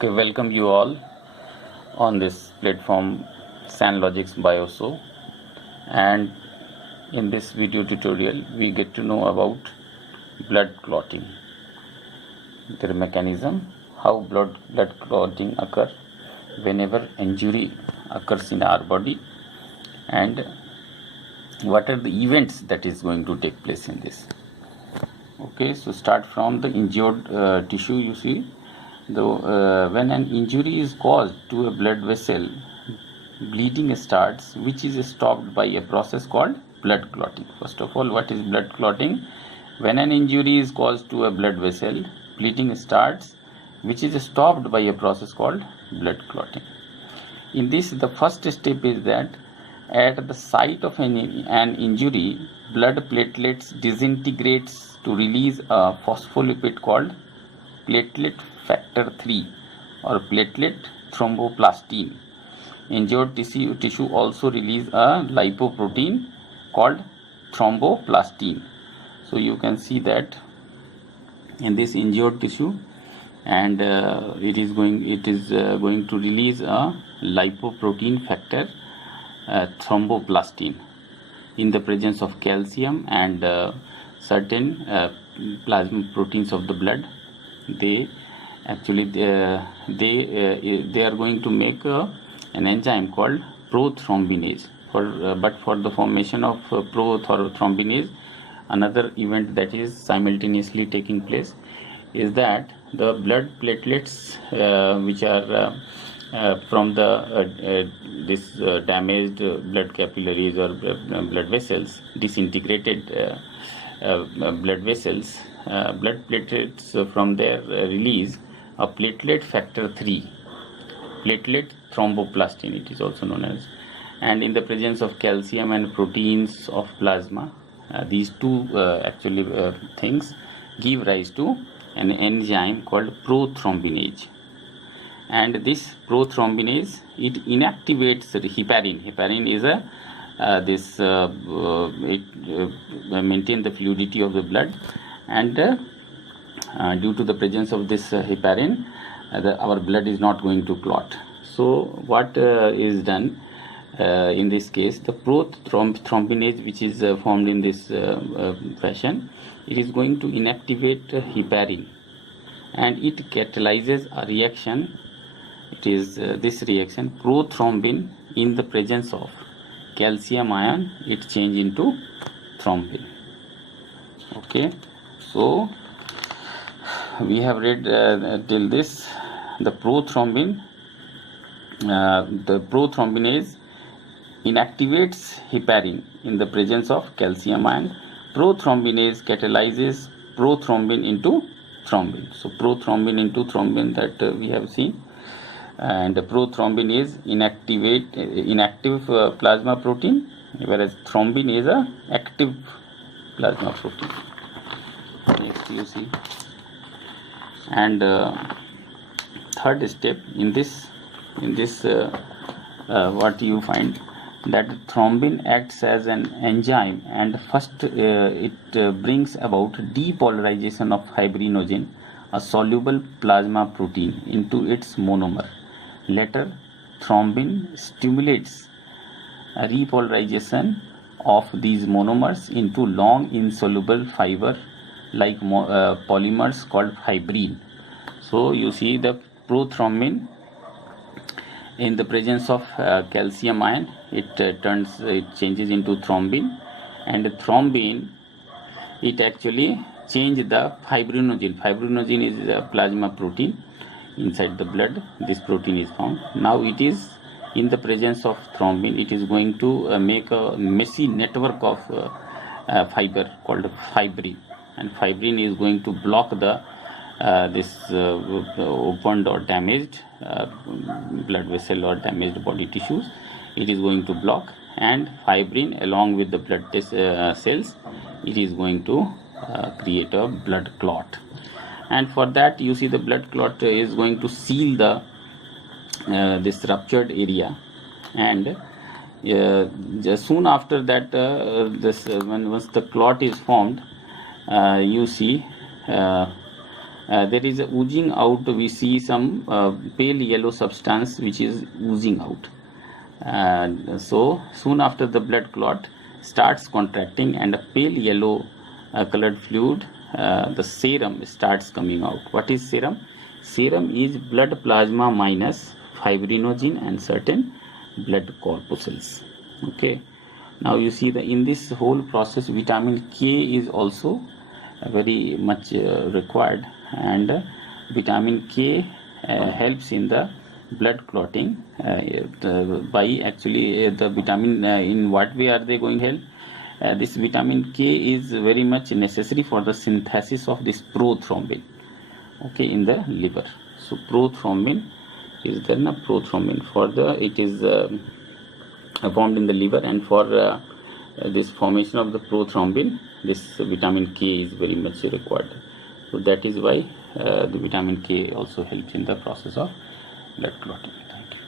Okay, welcome you all on this platform SanLogix Bioso, and in this video tutorial we get to know about blood clotting, their mechanism, how blood clotting occur whenever injury occurs in our body, and what are the events that is going to take place in this. Okay, so start from the injured tissue. You see, when an injury is caused to a blood vessel, bleeding starts, which is stopped by a process called blood clotting. First of all, what is blood clotting? When an injury is caused to a blood vessel, bleeding starts, which is stopped by a process called blood clotting. In this, the first step is that at the site of an injury, blood platelets disintegrates to release a phospholipid called platelet factor 3 or platelet thromboplastin. Injured tissue also release a lipoprotein called thromboplastin. So you can see that in this injured tissue, and it is going to release a lipoprotein factor thromboplastin in the presence of calcium and certain plasma proteins of the blood. They actually they are going to make an enzyme called prothrombinase. But for the formation of prothrombinase, another event that is simultaneously taking place is that the blood platelets which are from the this damaged blood capillaries or blood vessels, disintegrated blood vessels, blood platelets from there release a platelet factor 3, platelet thromboplastin it is also known as, and in the presence of calcium and proteins of plasma, these two things give rise to an enzyme called prothrombinase. And this prothrombinase, it inactivates the heparin. Heparin is it maintains the fluidity of the blood, and due to the presence of this heparin, our blood is not going to clot. So what is done in this case, the prothrombinase, which is formed in this fashion, it is going to inactivate heparin, and it catalyzes a reaction. It is this reaction, prothrombin in the presence of calcium ion, it change into thrombin. Okay, so we have read till this. The prothrombinase inactivates heparin in the presence of calcium ion. Prothrombinase catalyzes prothrombin into thrombin. So prothrombin into thrombin, that we have seen. And prothrombin is inactive plasma protein, whereas thrombin is a active plasma protein. Next you see, and third step in this what you find, that thrombin acts as an enzyme, and first it brings about depolarization of fibrinogen, a soluble plasma protein, into its monomer. Later, thrombin stimulates a repolarization of these monomers into long insoluble fiber like polymers called fibrin. So you see the prothrombin in the presence of calcium ion, it changes into thrombin, and thrombin, it actually changes the fibrinogen. Fibrinogen is a plasma protein inside the blood. This protein is found. Now it is in the presence of thrombin, it is going to make a messy network of fiber called fibrin, and fibrin is going to block the this opened or damaged blood vessel or damaged body tissues. It is going to block, and fibrin along with the blood cells, it is going to create a blood clot. And for that, you see, the blood clot is going to seal the this ruptured area, and just soon after that, once the clot is formed, you see there is a oozing out. We see some pale yellow substance which is oozing out. So soon after the blood clot starts contracting and a pale yellow colored fluid, the serum starts coming out. What is serum? Serum is blood plasma minus fibrinogen and certain blood corpuscles. Okay. Now you see that in this whole process vitamin K is also very much required, and vitamin K helps in the blood clotting by actually the vitamin in what way are they going to help? This vitamin K is very much necessary for the synthesis of this prothrombin, okay, in the liver. So prothrombin is there, na prothrombin for the it is formed in the liver, and for this formation of the prothrombin this vitamin K is very much required. So that is why the vitamin K also helps in the process of blood clotting. Thank you.